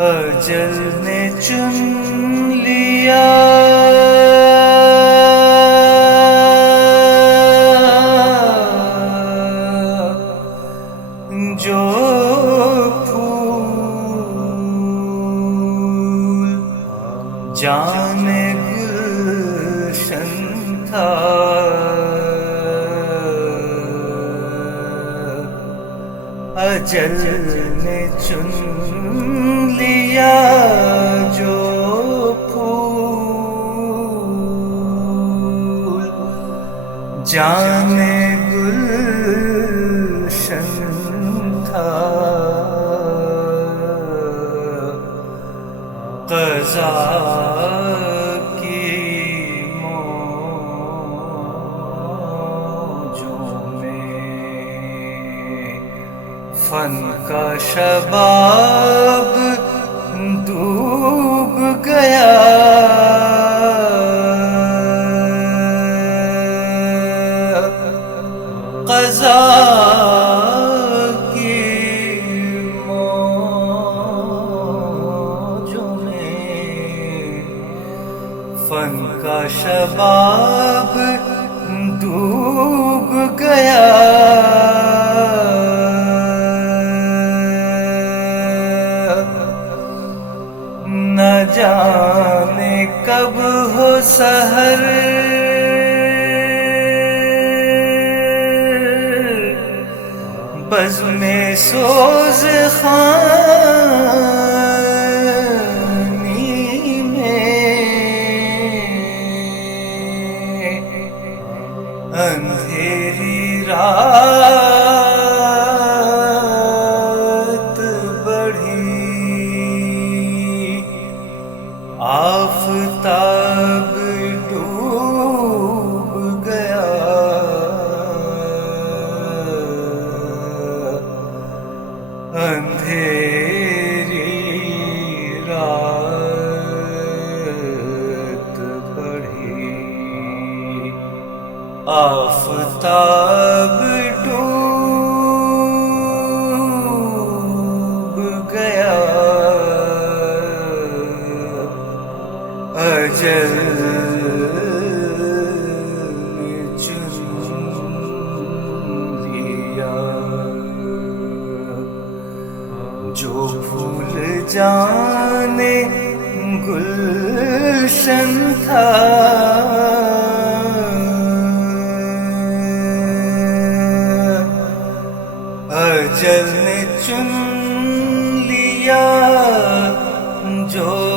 اجل نے چن لیا۔ جو پھول جان گلشن تھا۔ اجل نے چن لیا جو پھول جان گلشن تھا۔ قضا فن کا شباب ڈوب گیا۔ قضا کی موجوں میں فن کا شباب ڈوب گیا۔ جانے کب ہو سحر بز میں سوز خانی میں اندھیری رات آفتاب ڈوب گیا۔ اندھیری رات بڑھی آفتاب ڈوب گیا۔ جو پھول جانے گلشن تھا۔ اجل نے چن لیا جو